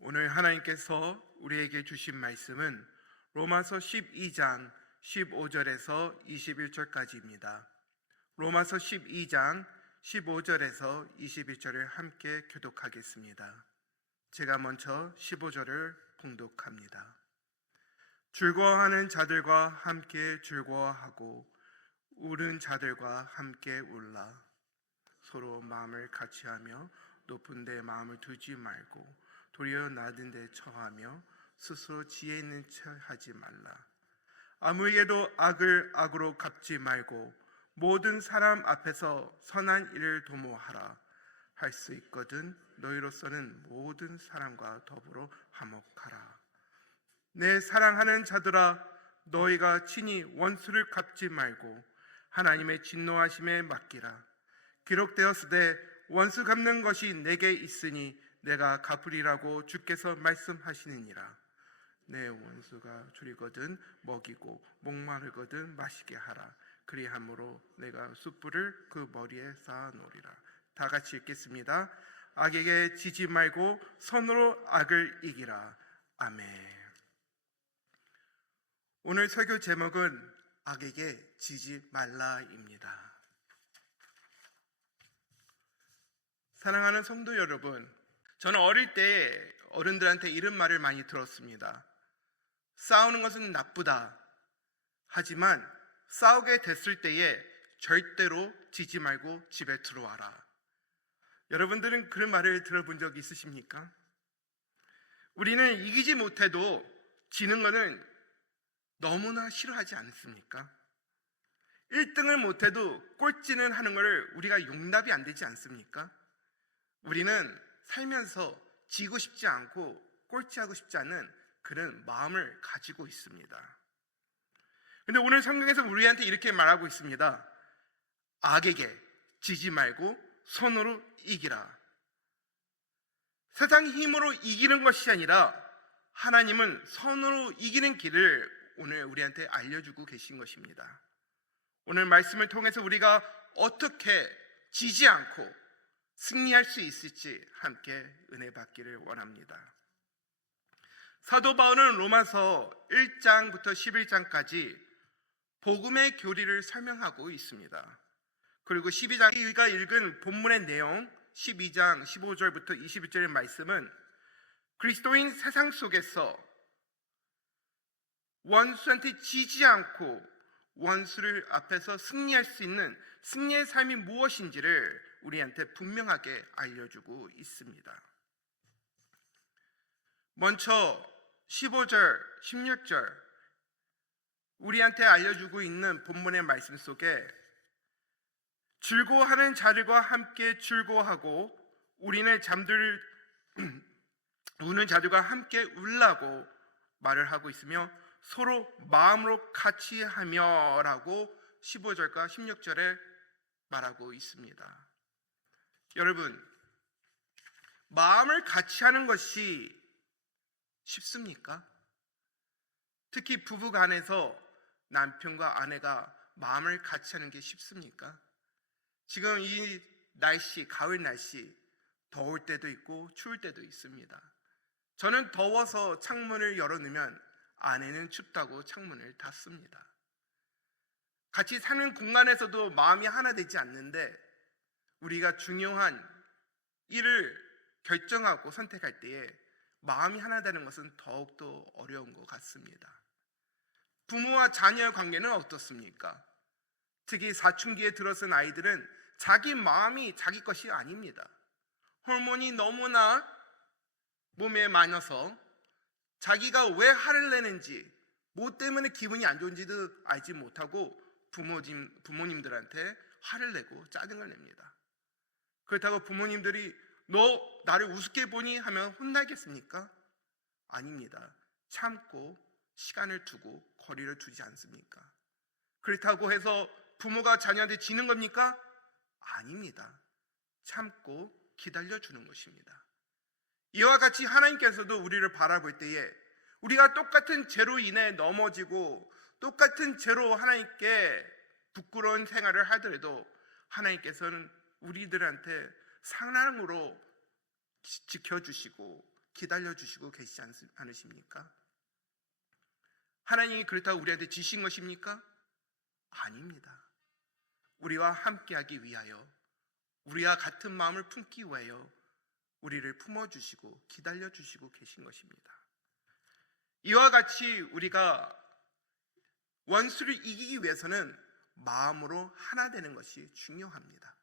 오늘 하나님께서 우리에게 주신 말씀은 로마서 12장 15절에서 21절까지입니다. 로마서 12장 15절에서 21절을 함께 교독하겠습니다. 제가 먼저 15절을 봉독합니다. 즐거워하는 자들과 함께 즐거워하고 울은 자들과 함께 울라. 서로 마음을 같이하며 높은 데 마음을 두지 말고 도리어 낮은 데 처하며 스스로 지혜 있는 척 하지 말라. 아무에게도 악을 악으로 갚지 말고 모든 사람 앞에서 선한 일을 도모하라. 할 수 있거든 너희로서는 모든 사람과 더불어 화목하라. 내 사랑하는 자들아, 너희가 친히 원수를 갚지 말고 하나님의 진노하심에 맡기라. 기록되었으되 원수 갚는 것이 내게 있으니 내가 갚으리라고 주께서 말씀하시느니라. 내 원수가 줄이거든 먹이고 목마르거든 마시게 하라. 그리함으로 내가 숯불을 그 머리에 쌓아 놓으리라. 다 같이 읽겠습니다. 악에게 지지 말고 선으로 악을 이기라. 아멘. 오늘 설교 제목은 악에게 지지 말라입니다. 사랑하는 성도 여러분, 저는 어릴 때 어른들한테 이런 말을 많이 들었습니다. 싸우는 것은 나쁘다. 하지만 싸우게 됐을 때에 절대로 지지 말고 집에 들어와라. 여러분들은 그런 말을 들어본 적 있으십니까? 우리는 이기지 못해도 지는 것은 너무나 싫어하지 않습니까? 1등을 못해도 꼴찌는 하는 것을 우리가 용납이 안 되지 않습니까? 우리는 살면서 지고 싶지 않고 꼴찌하고 싶지 않은 그런 마음을 가지고 있습니다. 그런데 오늘 성경에서 우리한테 이렇게 말하고 있습니다. 악에게 지지 말고 손으로 이기라. 세상 힘으로 이기는 것이 아니라 하나님은 손으로 이기는 길을 오늘 우리한테 알려주고 계신 것입니다. 오늘 말씀을 통해서 우리가 어떻게 지지 않고 승리할 수 있을지 함께 은혜 받기를 원합니다. 사도 바울은 로마서 1장부터 11장까지 복음의 교리를 설명하고 있습니다. 그리고 12장가 읽은 본문의 내용 12장 15절부터 21절의 말씀은 그리스도인 세상 속에서 원수한테 지지 않고 원수를 앞에서 승리할 수 있는 승리의 삶이 무엇인지를 우리한테 분명하게 알려주고 있습니다. 먼저 15절, 16절 우리한테 알려주고 있는 본문의 말씀 속에 즐거워하는 자들과 함께 즐거워하고 우는 자들과 함께 울라고 말을 하고 있으며 서로 마음으로 같이 하며 라고 15절과 16절에 말하고 있습니다. 여러분, 마음을 같이 하는 것이 쉽습니까? 특히 부부 간에서 남편과 아내가 마음을 같이 하는 게 쉽습니까? 지금 이 날씨, 가을 날씨, 더울 때도 있고 추울 때도 있습니다. 저는 더워서 창문을 열어놓으면 아내는 춥다고 창문을 닫습니다. 같이 사는 공간에서도 마음이 하나 되지 않는데 우리가 중요한 일을 결정하고 선택할 때에 마음이 하나 되는 것은 더욱더 어려운 것 같습니다. 부모와 자녀의 관계는 어떻습니까? 특히 사춘기에 들어선 아이들은 자기 마음이 자기 것이 아닙니다. 호르몬이 너무나 몸에 많아서 자기가 왜 화를 내는지, 뭐 때문에 기분이 안 좋은지도 알지 못하고 부모님들한테 화를 내고 짜증을 냅니다. 그렇다고 부모님들이 너 나를 우습게 보니 하면 혼나겠습니까? 아닙니다. 참고 시간을 두고 거리를 두지 않습니까? 그렇다고 해서 부모가 자녀한테 지는 겁니까? 아닙니다. 참고 기다려주는 것입니다. 이와 같이 하나님께서도 우리를 바라볼 때에 우리가 똑같은 죄로 인해 넘어지고 똑같은 죄로 하나님께 부끄러운 생활을 하더라도 하나님께서는 우리들한테 사랑으로 지켜주시고 기다려 주시고 계시지 않으십니까? 하나님이 그렇다고 우리한테 지신 것입니까? 아닙니다. 우리와 함께하기 위하여, 우리와 같은 마음을 품기 위하여 우리를 품어주시고 기다려주시고 계신 것입니다. 이와 같이 우리가 원수를 이기기 위해서는 마음으로 하나 되는 것이 중요합니다.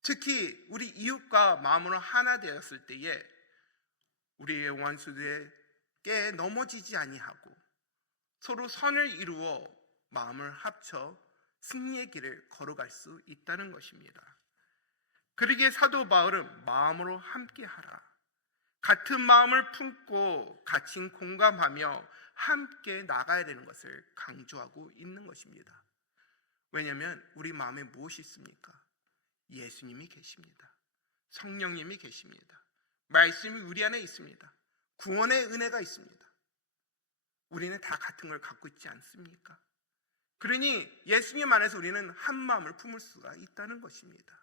특히 우리 이웃과 마음으로 하나 되었을 때에 우리의 원수들에게 넘어지지 아니하고 서로 선을 이루어 마음을 합쳐 승리의 길을 걸어갈 수 있다는 것입니다. 그러기에 사도 바울은 마음으로 함께하라, 같은 마음을 품고 같이 공감하며 함께 나가야 되는 것을 강조하고 있는 것입니다. 왜냐하면 우리 마음에 무엇이 있습니까? 예수님이 계십니다. 성령님이 계십니다. 말씀이 우리 안에 있습니다. 구원의 은혜가 있습니다. 우리는 다 같은 걸 갖고 있지 않습니까? 그러니 예수님 안에서 우리는 한 마음을 품을 수가 있다는 것입니다.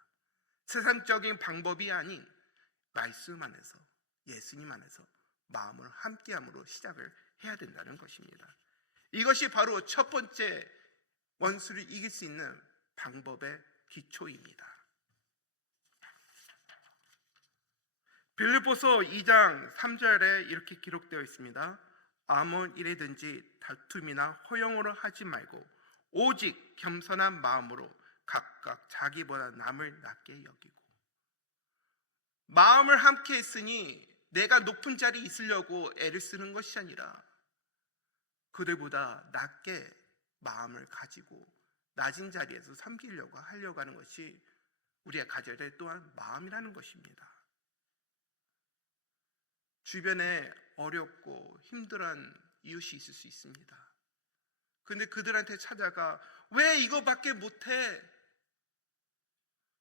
세상적인 방법이 아닌 말씀 안에서, 예수님 안에서 마음을 함께함으로 시작을 해야 된다는 것입니다. 이것이 바로 첫 번째 원수를 이길 수 있는 방법의 기초입니다. 빌립보서 2장 3절에 이렇게 기록되어 있습니다. 아무 일에든지 다툼이나 허용으로 하지 말고 오직 겸손한 마음으로 각각 자기보다 남을 낮게 여기고. 마음을 함께 했으니 내가 높은 자리에 있으려고 애를 쓰는 것이 아니라 그들보다 낮게 마음을 가지고 낮은 자리에서 섬기려고 하려고 하는 것이 우리가 가져야 될 또한 마음이라는 것입니다. 주변에 어렵고 힘들어한 이웃이 있을 수 있습니다. 근데 그들한테 찾아가 왜 이거밖에 못해?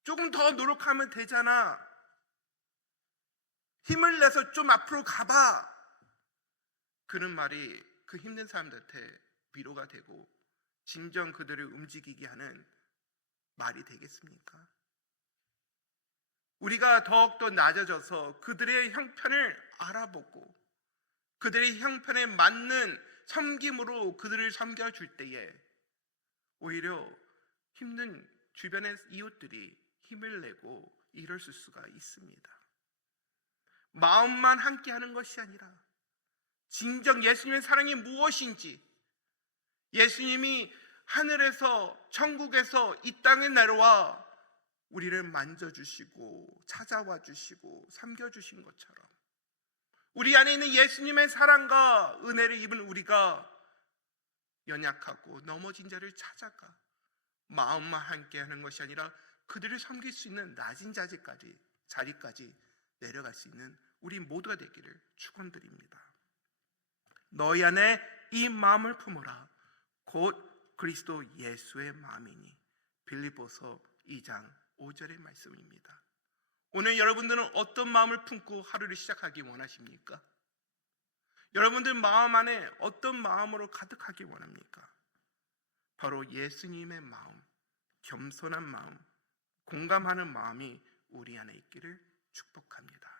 조금 더 노력하면 되잖아. 힘을 내서 좀 앞으로 가봐. 그런 말이 그 힘든 사람들한테 위로가 되고 진정 그들을 움직이게 하는 말이 되겠습니까? 우리가 더욱더 낮아져서 그들의 형편을 알아보고 그들의 형편에 맞는 섬김으로 그들을 섬겨줄 때에 오히려 힘든 주변의 이웃들이 힘을 내고 일어설 수가 있습니다. 마음만 함께하는 것이 아니라 진정 예수님의 사랑이 무엇인지, 예수님이 하늘에서 천국에서 이 땅에 내려와 우리를 만져주시고 찾아와 주시고 섬겨주신 것처럼 우리 안에 있는 예수님의 사랑과 은혜를 입은 우리가 연약하고 넘어진 자를 찾아가 마음만 함께하는 것이 아니라 그들을 섬길 수 있는 낮은 자리까지 내려갈 수 있는 우리 모두가 되기를 축원드립니다. 너희 안에 이 마음을 품어라. 곧 그리스도 예수의 마음이니. 빌립보서 2장 5절의 말씀입니다. 오늘 여러분들은 어떤 마음을 품고 하루를 시작하기 원하십니까? 여러분들 마음 안에 어떤 마음으로 가득하기 원합니까? 바로 예수님의 마음, 겸손한 마음, 공감하는 마음이 우리 안에 있기를 축복합니다.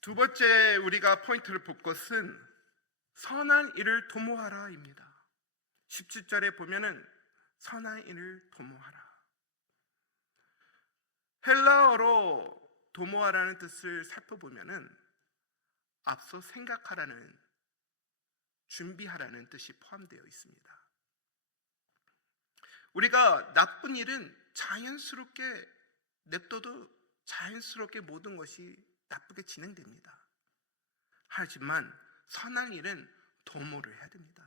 두 번째 우리가 포인트를 볼 것은 선한 일을 도모하라입니다. 17절에 보면은 선한 일을 도모하라. 헬라어로 도모하라는 뜻을 살펴보면은 앞서 생각하라는, 준비하라는 뜻이 포함되어 있습니다. 우리가 나쁜 일은 자연스럽게 냅둬도 자연스럽게 모든 것이 나쁘게 진행됩니다. 하지만 선한 일은 도모를 해야 됩니다.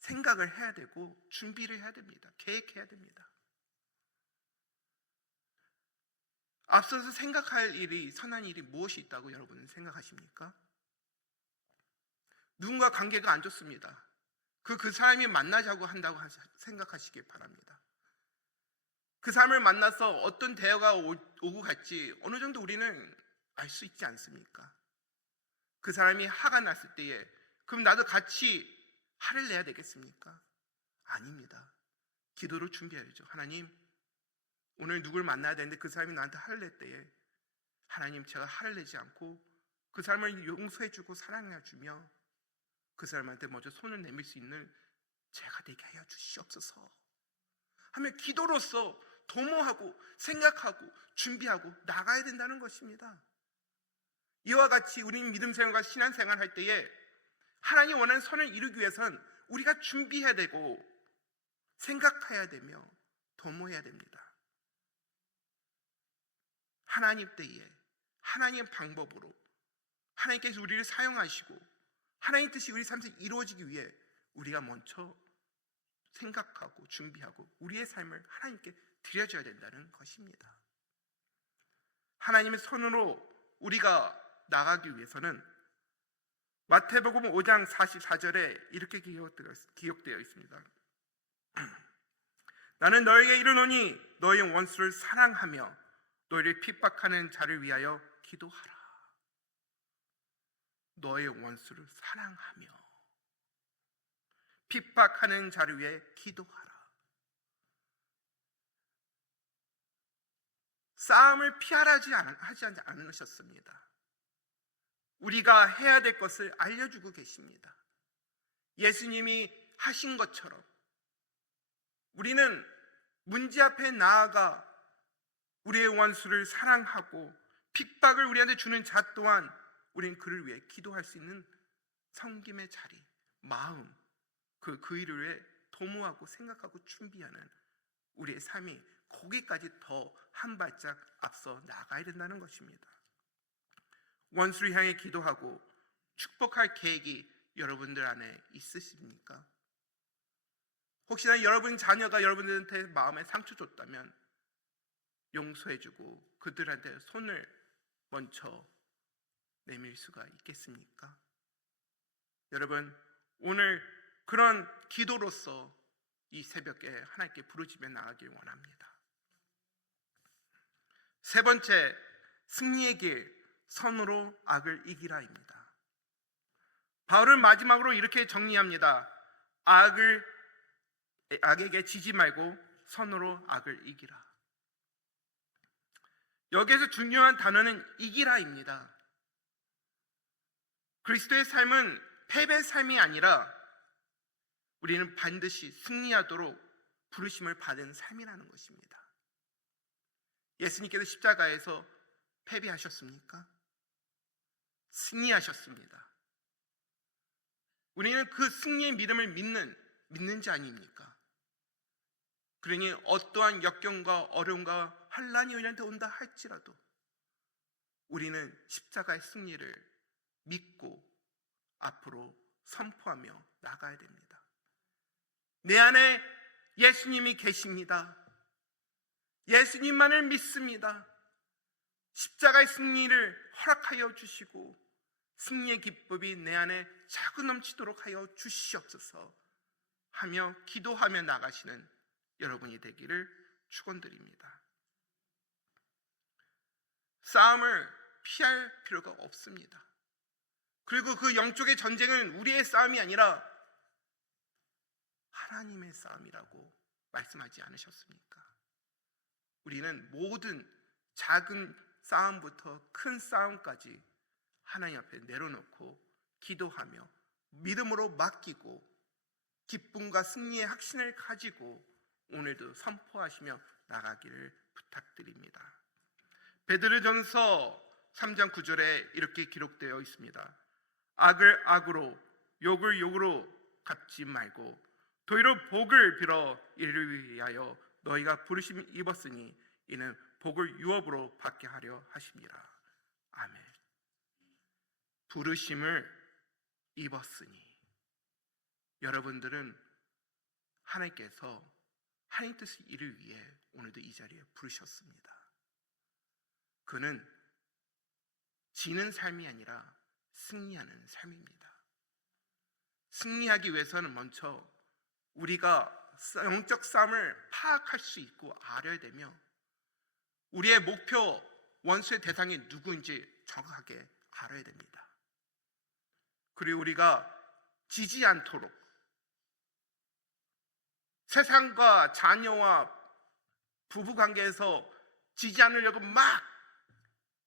생각을 해야 되고 준비를 해야 됩니다. 계획해야 됩니다. 앞서서 생각할 일이, 선한 일이 무엇이 있다고 여러분은 생각하십니까? 누군가 관계가 안 좋습니다. 그 사람이 만나자고 한다고 생각하시길 바랍니다. 그 사람을 만나서 어떤 대화가 오고 갈지 어느 정도 우리는 알 수 있지 않습니까? 그 사람이 화가 났을 때에 그럼 나도 같이 화를 내야 되겠습니까? 아닙니다. 기도로 준비해야죠. 하나님, 오늘 누굴 만나야 되는데 그 사람이 나한테 화를 냈대요. 하나님, 제가 화를 내지 않고 그 사람을 용서해주고 사랑해주며 그 사람한테 먼저 손을 내밀 수 있는 제가 되게 하여 주시옵소서 하며 기도로서 도모하고 생각하고 준비하고 나가야 된다는 것입니다. 이와 같이 우리는 믿음 생활과 신앙 생활 할 때에 하나님 원하는 선을 이루기 위해서는 우리가 준비해야 되고 생각해야 되며 도모해야 됩니다. 하나님 때에 하나님의 방법으로 하나님께서 우리를 사용하시고 하나님 뜻이 우리 삶에서 이루어지기 위해 우리가 먼저 생각하고 준비하고 우리의 삶을 하나님께 드려줘야 된다는 것입니다. 하나님의 손으로 우리가 나가기 위해서는 마태복음 5장 44절에 이렇게 기록되어 있습니다. 나는 너에게 이르노니 너의 원수를 사랑하며 너희를 핍박하는 자를 위하여 기도하라. 너의 원수를 사랑하며 핍박하는 자를 위해 기도하라. 싸움을 피하지 않으셨습니다. 우리가 해야 될 것을 알려주고 계십니다. 예수님이 하신 것처럼 우리는 문제 앞에 나아가 우리의 원수를 사랑하고 핍박을 우리한테 주는 자 또한 우리는 그를 위해 기도할 수 있는 섬김의 자리, 마음, 그 일을 위해 도모하고 생각하고 준비하는 우리의 삶이 거기까지 더 한 발짝 앞서 나가야 된다는 것입니다. 원수를 향해 기도하고 축복할 계획이 여러분들 안에 있으십니까? 혹시나 여러분 자녀가 여러분들한테 마음에 상처 줬다면 용서해주고 그들한테 손을 먼저 내밀 수가 있겠습니까? 여러분, 오늘 그런 기도로서 이 새벽에 하나님께 부르짖며 나가길 원합니다. 세 번째, 승리의 길, 선으로 악을 이기라입니다. 바울은 마지막으로 이렇게 정리합니다. 악에게 지지 말고 선으로 악을 이기라. 여기에서 중요한 단어는 이기라입니다. 그리스도의 삶은 패배의 삶이 아니라 우리는 반드시 승리하도록 부르심을 받은 삶이라는 것입니다. 예수님께서 십자가에서 패배하셨습니까? 승리하셨습니다. 우리는 그 승리의 믿음을 믿는 자 아닙니까? 그러니 어떠한 역경과 어려움과 환난이 우리한테 온다 할지라도 우리는 십자가의 승리를 믿고 앞으로 선포하며 나가야 됩니다. 내 안에 예수님이 계십니다. 예수님만을 믿습니다. 십자가의 승리를 허락하여 주시고 승리의 기쁨이 내 안에 차고 넘치도록 하여 주시옵소서 하며 기도하며 나가시는 여러분이 되기를 축원드립니다. 싸움을 피할 필요가 없습니다. 그리고 그 영적의 전쟁은 우리의 싸움이 아니라 하나님의 싸움이라고 말씀하지 않으셨습니까? 우리는 모든 작은 싸움부터 큰 싸움까지 하나님 앞에 내려놓고 기도하며 믿음으로 맡기고 기쁨과 승리의 확신을 가지고 오늘도 선포하시며 나가기를 부탁드립니다. 베드로전서 3장 9절에 이렇게 기록되어 있습니다. 악을 악으로 욕을 욕으로 갚지 말고 도리어 복을 빌어 이를 위하여 너희가 부르심 입었으니 이는 복을 유업으로 받게 하려 하심이라. 아멘. 부르심을 입었으니 여러분들은 하나님께서 하나님 뜻을 이루기 위해 오늘도 이 자리에 부르셨습니다. 그는 지는 삶이 아니라 승리하는 삶입니다. 승리하기 위해서는 먼저 우리가 영적 싸움을 파악할 수 있고 알아야 되며 우리의 목표, 원수의 대상이 누구인지 정확하게 알아야 됩니다. 그리고 우리가 지지 않도록 세상과 자녀와 부부 관계에서 지지 않으려고 막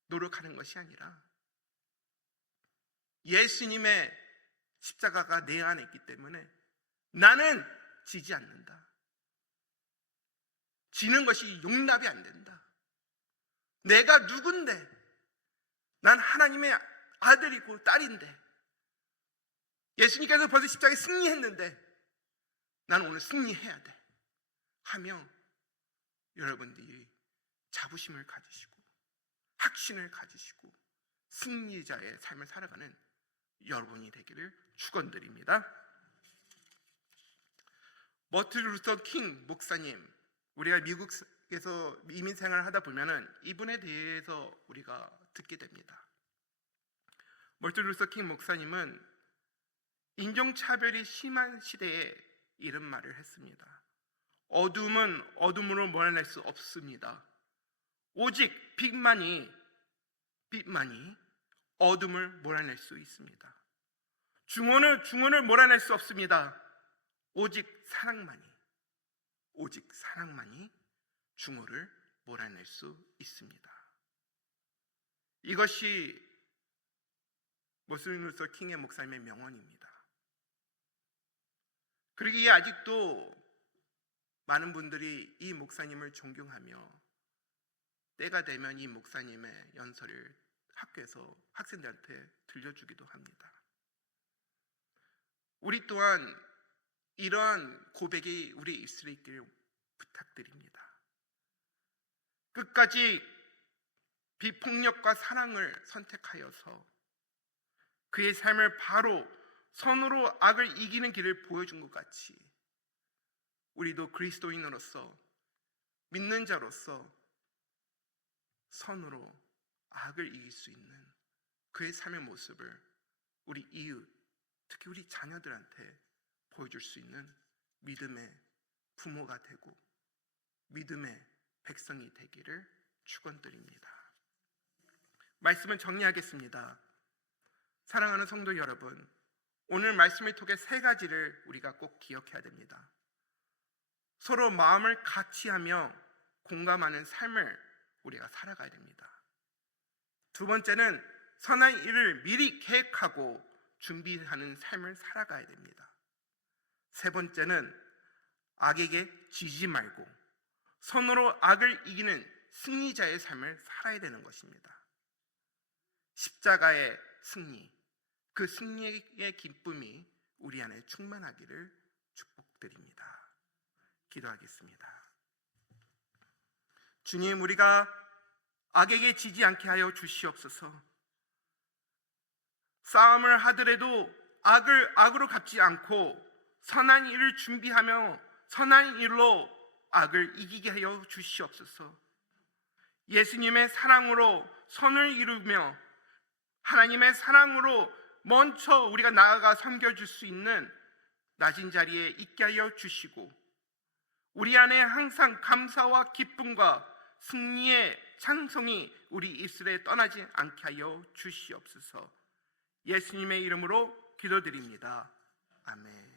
노력하는 것이 아니라 예수님의 십자가가 내 안에 있기 때문에 나는 지지 않는다. 지는 것이 용납이 안 된다. 내가 누군데? 난 하나님의 아들이고 딸인데, 예수님께서 벌써 십자가에 승리했는데 난 오늘 승리해야 돼 하며 여러분들이 자부심을 가지시고 확신을 가지시고 승리자의 삶을 살아가는 여러분이 되기를 축원드립니다. 머틴 루터 킹 목사님, 우리가 미국에서 이민 생활을 하다 보면은 이분에 대해서 우리가 듣게 됩니다. 머틴 루터 킹 목사님은 인종차별이 심한 시대에 이런 말을 했습니다. 어둠은 어둠으로 몰아낼 수 없습니다. 오직 빛만이 어둠을 몰아낼 수 있습니다. 중원을 몰아낼 수 없습니다. 오직 사랑만이 중호를 몰아낼 수 있습니다. 이것이 머틴 루터 킹의 목사님의 명언입니다. 그러기에 아직도 많은 분들이 이 목사님을 존경하며 때가 되면 이 목사님의 연설을 학교에서 학생들한테 들려주기도 합니다. 우리 또한 이러한 고백이 우리 입술에 있기를 부탁드립니다. 끝까지 비폭력과 사랑을 선택하여서 그의 삶을 바로 선으로 악을 이기는 길을 보여준 것 같이 우리도 그리스도인으로서, 믿는 자로서 선으로 악을 이길 수 있는 그의 삶의 모습을 우리 이웃, 특히 우리 자녀들한테 보여줄 수 있는 믿음의 부모가 되고 믿음의 백성이 되기를 축원드립니다. 말씀은 정리하겠습니다. 사랑하는 성도 여러분, 오늘 말씀을 통해 세 가지를 우리가 꼭 기억해야 됩니다. 서로 마음을 같이 하며 공감하는 삶을 우리가 살아가야 됩니다. 두 번째는 선한 일을 미리 계획하고 준비하는 삶을 살아가야 됩니다. 세 번째는 악에게 지지 말고 선으로 악을 이기는 승리자의 삶을 살아야 되는 것입니다. 십자가의 승리, 그 승리의 기쁨이 우리 안에 충만하기를 축복드립니다. 기도하겠습니다. 주님, 우리가 악에게 지지 않게 하여 주시옵소서. 싸움을 하더라도 악을 악으로 갚지 않고 선한 일을 준비하며 선한 일로 악을 이기게 하여 주시옵소서. 예수님의 사랑으로 선을 이루며 하나님의 사랑으로 먼저 우리가 나아가 섬겨줄 수 있는 낮은 자리에 있게 하여 주시고 우리 안에 항상 감사와 기쁨과 승리의 찬송이 우리 입술에 떠나지 않게 하여 주시옵소서. 예수님의 이름으로 기도드립니다. 아멘.